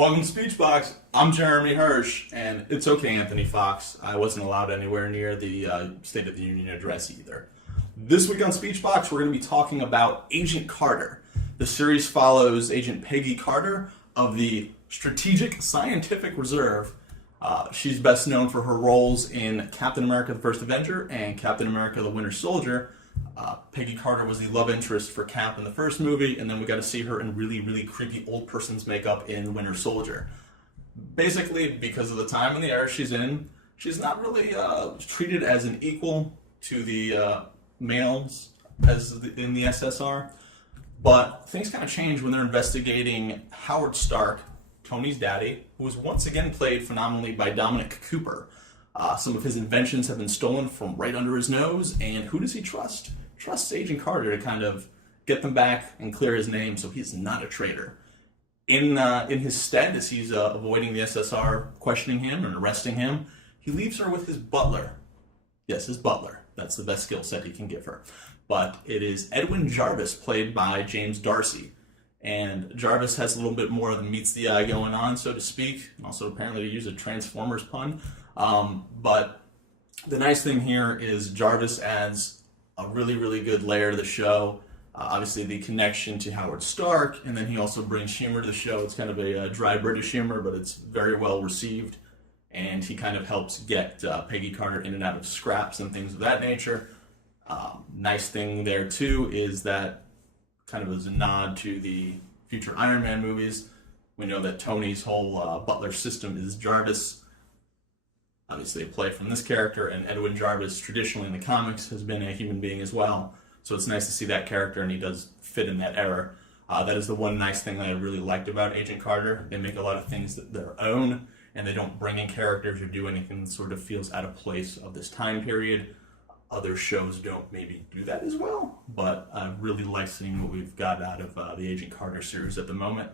Welcome to Speechbox. I'm Jeremy Hirsch, and it's okay, Anthony Fox. I wasn't allowed anywhere near the State of the Union address either. This week on Speechbox, we're going to be talking about Agent Carter. The series follows Agent Peggy Carter of the Strategic Scientific Reserve. She's best known for her roles in Captain America: The First Avenger and Captain America: The Winter Soldier. Peggy Carter was the love interest for Cap in the first movie, and then we got to see her in really, really creepy old person's makeup in Winter Soldier. Basically, because of the time and the era she's in, she's not really treated as an equal to the males in the SSR. But things kind of change when they're investigating Howard Stark, Tony's daddy, who was once again played phenomenally by Dominic Cooper. Some of his inventions have been stolen from right under his nose, and who does he trust? Trusts Agent Carter to kind of get them back and clear his name so he's not a traitor. In his stead, as he's avoiding the SSR questioning him and arresting him, he leaves her with his butler. Yes, his butler. That's the best skill set he can give her. But it is Edwin Jarvis, played by James Darcy. And Jarvis has a little bit more of the meets the eye going on, so to speak. Also, apparently, to use a Transformers pun. But the nice thing here is Jarvis adds a really, really good layer to the show. Obviously, the connection to Howard Stark, and then he also brings humor to the show. It's kind of a dry British humor, but it's very well received. And he kind of helps get Peggy Carter in and out of scraps and things of that nature. Nice thing there, too, is that kind of as a nod to the future Iron Man movies, we know that Tony's whole butler system is Jarvis. Obviously a play from this character, and Edwin Jarvis, traditionally in the comics, has been a human being as well. So it's nice to see that character, and he does fit in that era. That is the one nice thing that I really liked about Agent Carter. They make a lot of things their own, and they don't bring in characters or do anything that sort of feels out of place of this time period. Other shows don't maybe do that as well, but I really like seeing what we've got out of the Agent Carter series at the moment.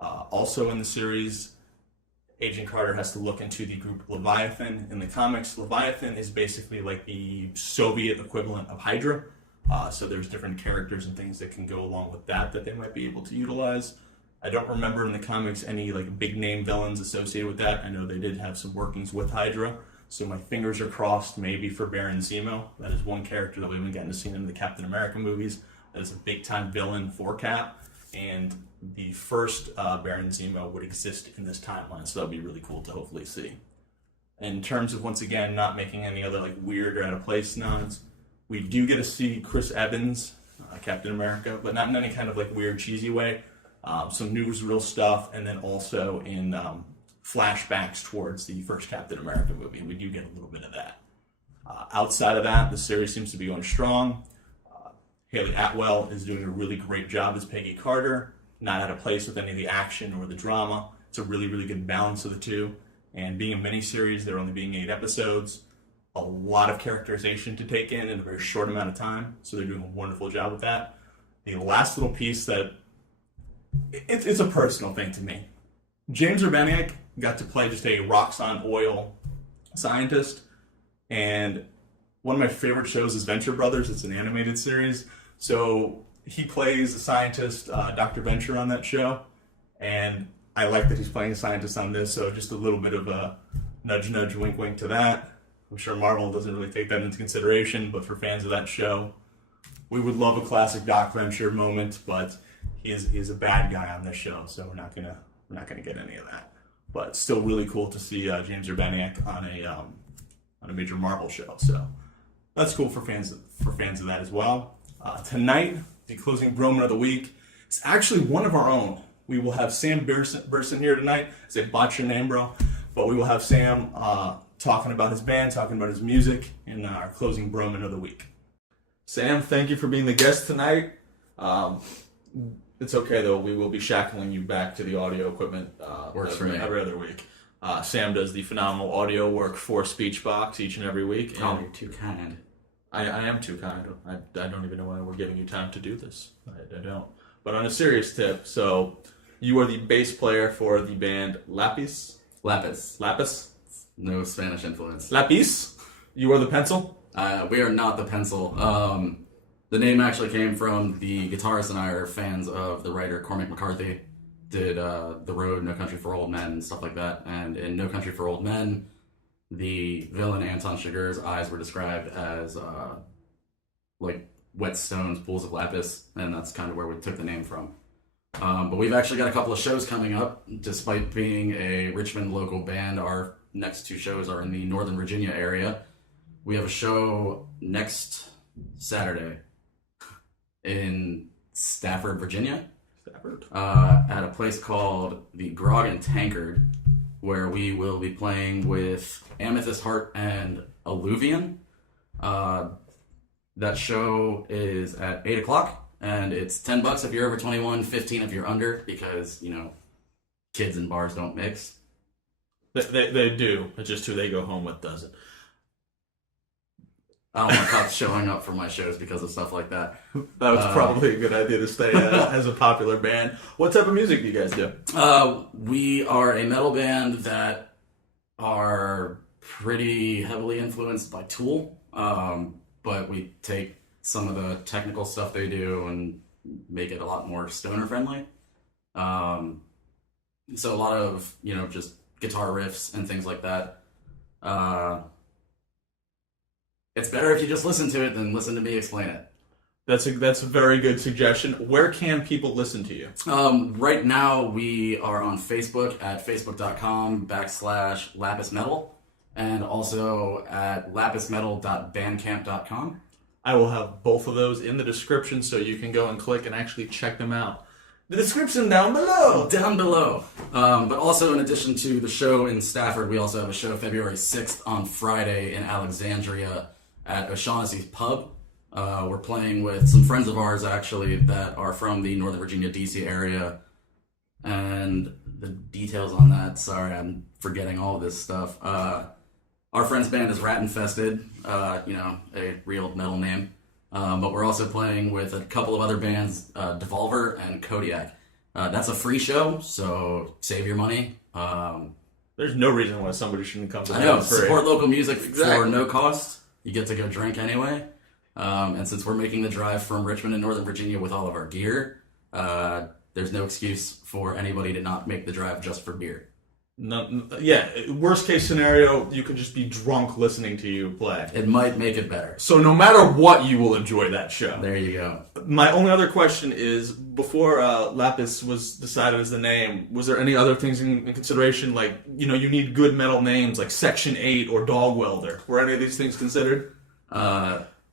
Also in the series, Agent Carter has to look into the group Leviathan. In the comics, Leviathan is basically like the Soviet equivalent of Hydra. So there's different characters and things that can go along with that they might be able to utilize. I don't remember in the comics any like big name villains associated with that. I know they did have some workings with Hydra, so my fingers are crossed maybe for Baron Zemo. That is one character that we haven't gotten to see in the Captain America movies. That is a big time villain for Cap, and the first Baron Zemo would exist in this timeline, so that would be really cool to hopefully see. In terms of, once again, not making any other like weird or out of place nods, we do get to see Chris Evans, Captain America, but not in any kind of like weird cheesy way. Some newsreel stuff, and then also in flashbacks towards the first Captain America movie. We do get a little bit of that. Outside of that, the series seems to be going strong. Haley Atwell is doing a really great job as Peggy Carter, not out of place with any of the action or the drama. It's a really, really good balance of the two. And being a miniseries, there only being 8 episodes, a lot of characterization to take in a very short amount of time. So they're doing a wonderful job with that. The last little piece that, it's a personal thing to me. James Urbaniak got to play just a rocks-on oil scientist. And one of my favorite shows is Venture Brothers. It's an animated series. So he plays a scientist, Dr. Venture, on that show. And I like that he's playing a scientist on this, so just a little bit of a nudge, nudge, wink, wink to that. I'm sure Marvel doesn't really take that into consideration, but for fans of that show, we would love a classic Doc Venture moment, but he is a bad guy on this show, so we're not gonna get any of that. But still really cool to see James Urbaniak on a major Marvel show. So that's cool for fans of that as well. Tonight, the closing Broment of the week is actually one of our own. We will have Sam Berson here tonight. I say botch your name, bro. But we will have Sam talking about his band, talking about his music, in our closing Broment of the week. Sam, thank you for being the guest tonight. It's okay, though. We will be shackling you back to the audio equipment Works for me. Every other week. Sam does the phenomenal audio work for Speechbox each and every week. Oh, you're too kind. I am too kind. I don't even know why we're giving you time to do this. I don't. But on a serious tip, so you are the bass player for the band Lapis? Lapis. Lapis? No Spanish influence. Lapis? You are the pencil? We are not the pencil. The name actually came from the guitarist and I are fans of the writer Cormac McCarthy. did The Road, No Country for Old Men, and stuff like that. And in No Country for Old Men, the villain Anton Chigurh's eyes were described as like whetstones, pools of lapis, and that's kind of where we took the name from. But we've actually got a couple of shows coming up. Despite being a Richmond local band, our next 2 shows are in the Northern Virginia area. We have a show next Saturday in Stafford, Virginia, at a place called the Grog and Tankard, where we will be playing with Amethyst Heart and Alluvian. That show is at 8 o'clock, and it's $10 if you're over 21, $15 if you're under, because, kids and bars don't mix. They do. It's just who they go home with doesn't. I don't want cops showing up for my shows because of stuff like that. That was probably a good idea to stay as a popular band. What type of music do you guys do? We are a metal band that are pretty heavily influenced by Tool, but we take some of the technical stuff they do and make it a lot more stoner friendly. So a lot of, just guitar riffs and things like that. It's better if you just listen to it than listen to me explain it. That's a very good suggestion. Where can people listen to you? Right now, we are on Facebook at facebook.com/lapismetal, and also at lapismetal.bandcamp.com. I will have both of those in the description so you can go and click and actually check them out. The description down below. Down below. But also, in addition to the show in Stafford, we also have a show February 6th on Friday in Alexandria at O'Shaughnessy's Pub. We're playing with some friends of ours, actually, that are from the Northern Virginia, D.C. area. And the details on that, sorry, I'm forgetting all this stuff. Our friend's band is Rat Infested, a real metal name. But we're also playing with a couple of other bands, Devolver and Kodiak. That's a free show, so save your money. There's no reason why somebody shouldn't come to that. I know, for free. Support local music Exactly. for no cost. You get to go drink anyway. And since we're making the drive from Richmond to Northern Virginia with all of our gear, there's no excuse for anybody to not make the drive just for beer. No, yeah, worst case scenario, you could just be drunk listening to you play. It might make it better. So no matter what, you will enjoy that show. There you go. My only other question is, before Lapis was decided as the name, was there any other things in consideration? Like, you need good metal names like Section 8 or Dog Welder. Were any of these things considered?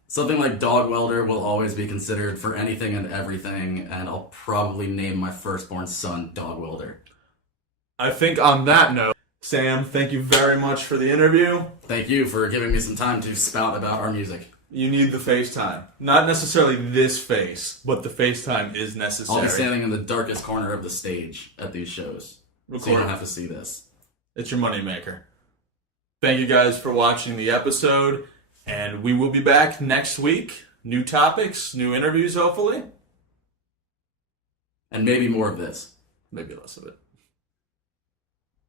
Something like Dog Welder will always be considered for anything and everything, and I'll probably name my firstborn son Dog Welder. I think on that note, Sam, thank you very much for the interview. Thank you for giving me some time to spout about our music. You need the FaceTime. Not necessarily this face, but the FaceTime is necessary. I'll be standing in the darkest corner of the stage at these shows, so you don't have to see this. It's your moneymaker. Thank you guys for watching the episode, and we will be back next week. New topics, new interviews, hopefully. And maybe more of this. Maybe less of it.